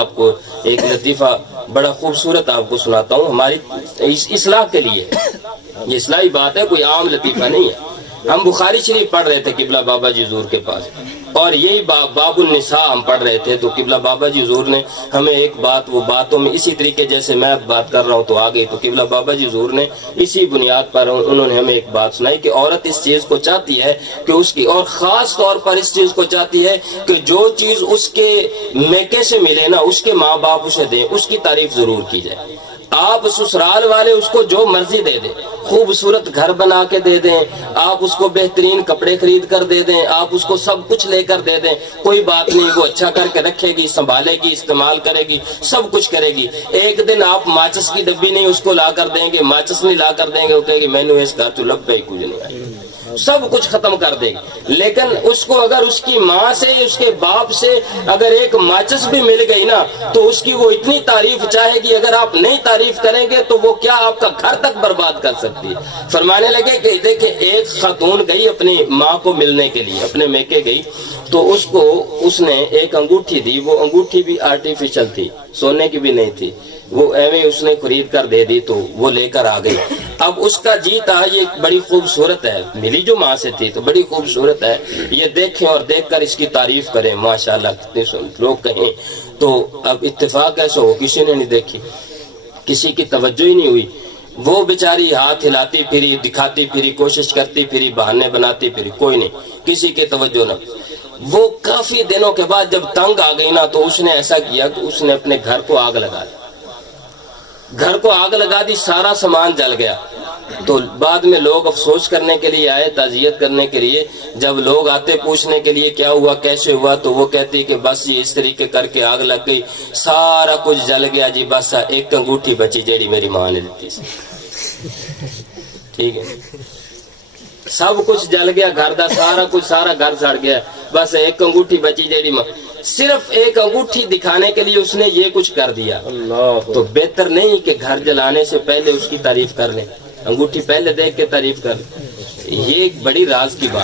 آپ کو ایک لطیفہ بڑا خوبصورت آپ کو سناتا ہوں، ہماری اصلاح کے لیے، یہ اصلاحی بات ہے، کوئی عام لطیفہ نہیں ہے۔ ہم بخاری شریف پڑھ رہے تھے قبلہ بابا جی حضور کے پاس، اور یہی باب النساء ہم پڑھ رہے تھے، تو قبلہ بابا جی حضور نے ہمیں ایک بات، وہ باتوں میں اسی طریقے جیسے میں بات کر رہا ہوں تو آ گئی، تو قبلہ بابا جی حضور نے اسی بنیاد پر انہوں نے ہمیں ایک بات سنائی کہ عورت اس چیز کو چاہتی ہے کہ اس کی، اور خاص طور پر اس چیز کو چاہتی ہے کہ جو چیز اس کے میکے سے ملے نا، اس کے ماں باپ اسے دیں، اس کی تعریف ضرور کی جائے۔ آپ سسرال والے اس کو جو مرضی دے دیں، خوبصورت گھر بنا کے دے دیں، آپ اس کو بہترین کپڑے خرید کر دے دیں، آپ اس کو سب کچھ لے کر دے دیں، کوئی بات نہیں، وہ اچھا کر کے رکھے گی، سنبھالے گی، استعمال کرے گی، سب کچھ کرے گی۔ ایک دن آپ ماچس کی ڈبی نہیں اس کو لا کر دیں گے، ماچس نہیں لا کر دیں گے، وہ کہے گی میں نے اس گھر تو لب پہ ہی کچھ نہیں آئی، سب کچھ ختم کر دے گی۔ لیکن اس کو اگر اس کی ماں سے، اس کے باپ سے اگر ایک ماچس بھی مل گئی نا، تو اس کی وہ اتنی تعریف چاہے گی، اگر آپ نہیں تعریف کریں گے تو وہ کیا آپ کا گھر تک برباد کر سکتی ہے۔ فرمانے لگے کہ دیکھیں ایک خاتون گئی اپنی ماں کو ملنے کے لیے، اپنے میکے گئی، تو اس کو اس نے ایک انگوٹھی دی، وہ انگوٹھی بھی آرٹیفیشل تھی، سونے کی بھی نہیں تھی، وہ ایویں اس نے خرید کر دے دی، تو وہ لے کر آ گئی۔ اب اس کا جی تھا یہ بڑی خوبصورت ہے، ملی جو ماں سے تھی تو بڑی خوبصورت ہے، یہ دیکھیں اور دیکھ کر اس کی تعریف کریں، ماشاءاللہ کتنے لوگ کہیں۔ تو اب اتفاق ایسا ہو کسی نے نہیں دیکھی، کسی کی توجہ ہی نہیں ہوئی، وہ بیچاری ہاتھ ہلاتی پھری، دکھاتی پھری، کوشش کرتی پھری، بہانے بناتی پھری، کوئی نہیں، کسی کی توجہ نہ۔ وہ کافی دنوں کے بعد جب تنگ آ گئی نا، تو اس نے ایسا کیا کہ اس نے اپنے گھر کو آگ لگا دی، گھر کو آگ لگا دی، سارا سامان جل گیا۔ تو بعد میں لوگ افسوس کرنے کے لیے آئے، تعزیت کرنے کے لیے، جب لوگ آتے پوچھنے کے لیے کیا ہوا کیسے ہوا، تو وہ کہتی کہ بس یہ اس طریقے کر کے آگ لگ گئی، سارا کچھ جل گیا جی، بس ایک انگوٹھی بچی جیڑی میری ماں نے دیتی سی۔ ٹھیک ہے، سب کچھ جل گیا، گھر دا سارا کچھ، سارا گھر سڑ گیا، بس ایک انگوٹھی بچی جیڑی ماں، صرف ایک انگوٹھی دکھانے کے لیے اس نے یہ کچھ کر دیا۔ تو بہتر نہیں کہ گھر جلانے سے پہلے اس کی تعریف کر لیں، انگوٹھی پہلے دیکھ کے تعریف کر لیں۔ یہ ایک بڑی راز کی بات